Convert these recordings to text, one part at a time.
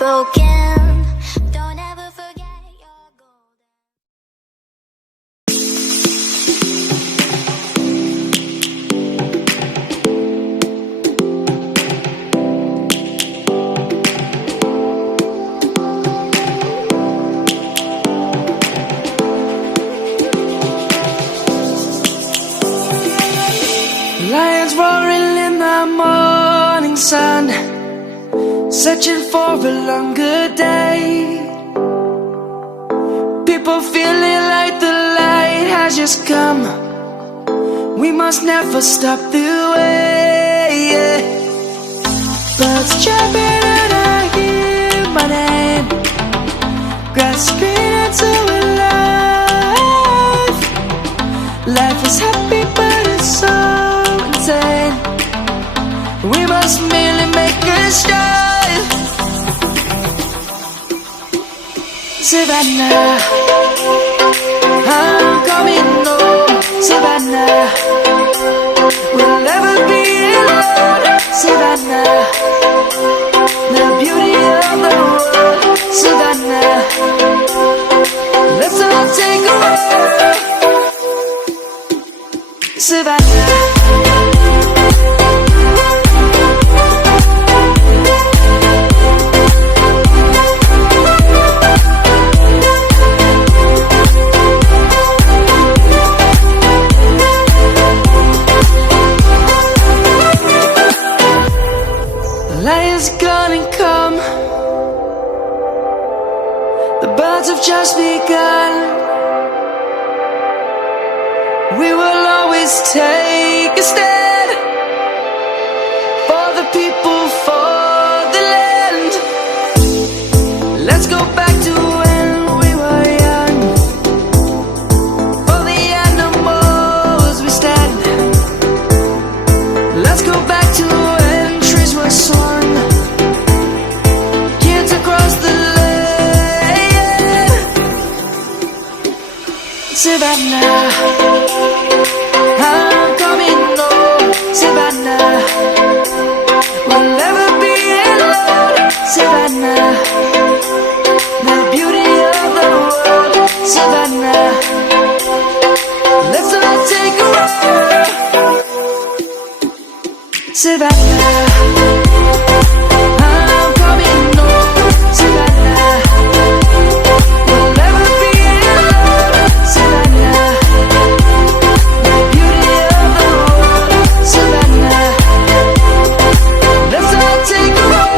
broken. Don't ever forget your golden. Lions roaring in the morning sun, searching for a longer day. People feeling like the light has just come. We must never stop the way. Birds chirping and I hear my name, grasping into a life. Life is happy but it's so insane. We must merely make a start. Savannah, I'm coming home. Savannah, we'll never be alone. Savannah, the beauty of the world. Savannah, let's all take a walk. Savannah. Lion's gonna come. The birds have just begun. We will always take a stand for the people, for the land. Let's go back to when we were young. For the animals we stand. Let's go back to when trees were swung, kids across the land. Savannah, I'm coming home. Savannah, we'll never be alone. Savannah, the beauty of the world. Savannah, let's all take a walk. Savannah, I'm coming home. Savannah, we'll never be alone. Savannah, the beauty of the world. Savannah, let's all take a walk.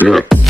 Yeah.